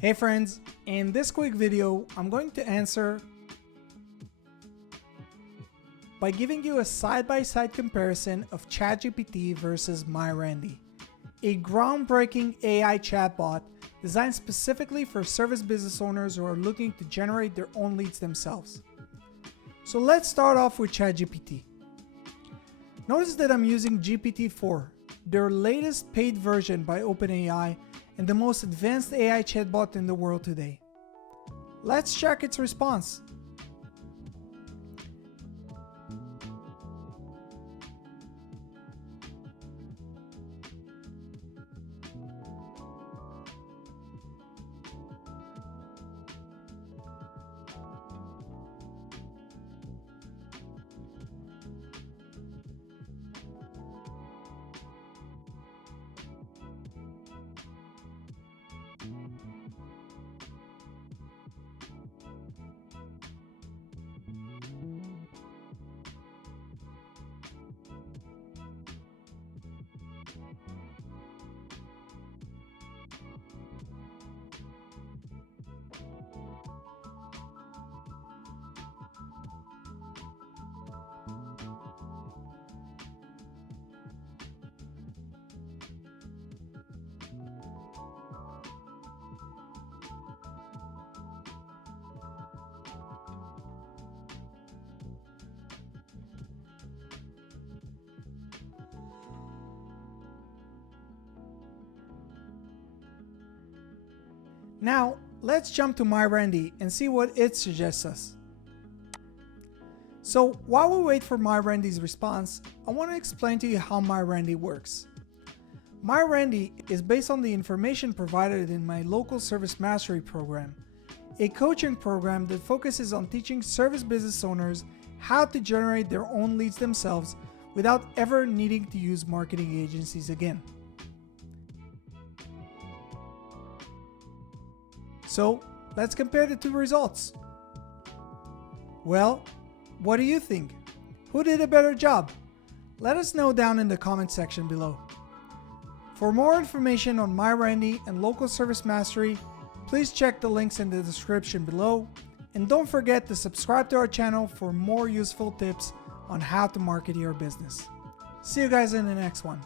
Hey friends, in this quick video, I'm going to answer by giving you a side-by-side comparison of ChatGPT versus MyRandy, a groundbreaking AI chatbot designed specifically for service business owners who are looking to generate their own leads themselves. So let's start off with ChatGPT. Notice that I'm using GPT-4, their latest paid version by OpenAI and the most advanced AI chatbot in the world today. Let's check its response. Now, let's jump to MyRandy and see what it suggests us. So while we wait for MyRandy's response, I want to explain to you how MyRandy works. MyRandy is based on the information provided in my local service mastery program, a coaching program that focuses on teaching service business owners how to generate their own leads themselves without ever needing to use marketing agencies again. So let's compare the two results. Well, what do you think? Who did a better job? Let us know down in the comment section below. For more information on MyRandy and local service mastery, please check the links in the description below. And don't forget to subscribe to our channel for more useful tips on how to market your business. See you guys in the next one.